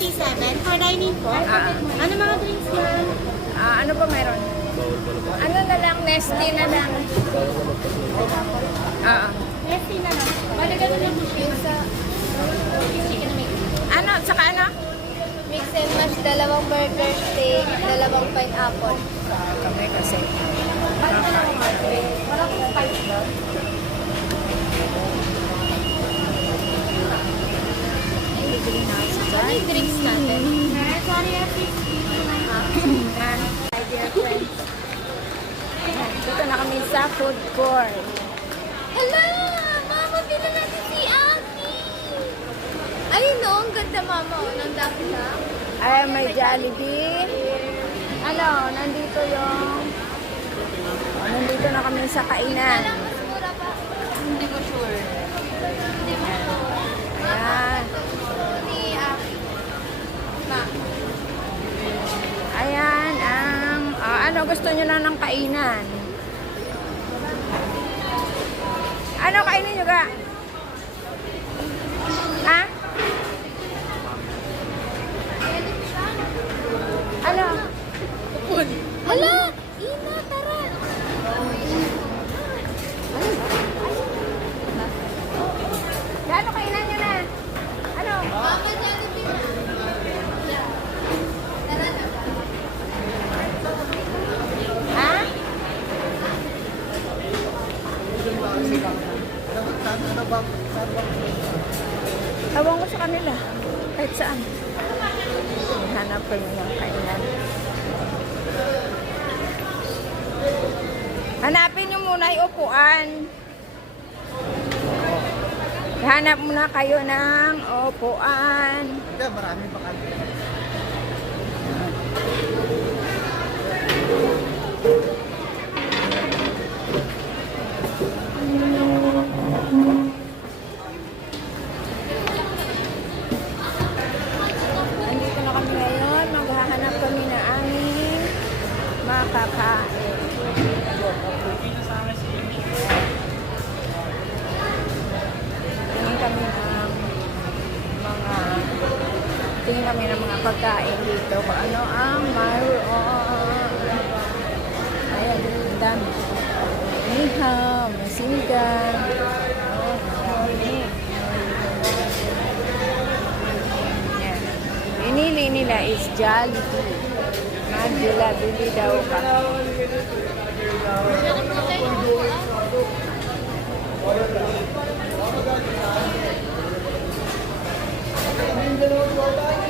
37 for dining po. Ano mga drinks yan? Ano pa meron? Ano na lang, Nestle na lang. Nesty na lang. Bali ganun lang po siya. Ano, saka ano? Mix and match, dalawang burger steak, dalawang pineapple. Kami kasi. Ano yung drinks natin? Sorry, My dear friends. Dito na kami sa food court. Hala! Mama, pila natin si Aki! Ay, no, ang ganda, mama. Oh, nang dami na. Ay, may Jollibee. Ano, nandito yung... Nandito na kami sa kainan. Alam, mas mura pa. Hindi ko sure. Ayan. Ni Aki. Ma. Ayan, ang... ano gusto nyo na ng kainan? Ano kainin nyo ga? Ha? Ano? Hala! Ina, tara! Ano kainan nyo na? Ano? Mama, Jollibee na. Tara na. Ha? Tawag ko sa kanila. Kahit saan. Hanap ko yung kainan. Hanapin nyo muna yung upuan. Hanap muna kayo ng upuan. Hindi, marami pa kami. Andito na kami ngayon. Maghahanap kami na aming makakain. Tingin kami ng mga pagkain dito. Kung ano ang mayroon. Ayan, ang dami. Nihaw, may sinigang. Oh, dami. Ayan. Pinili nila is Jollibee. Magbila-bili daw kami.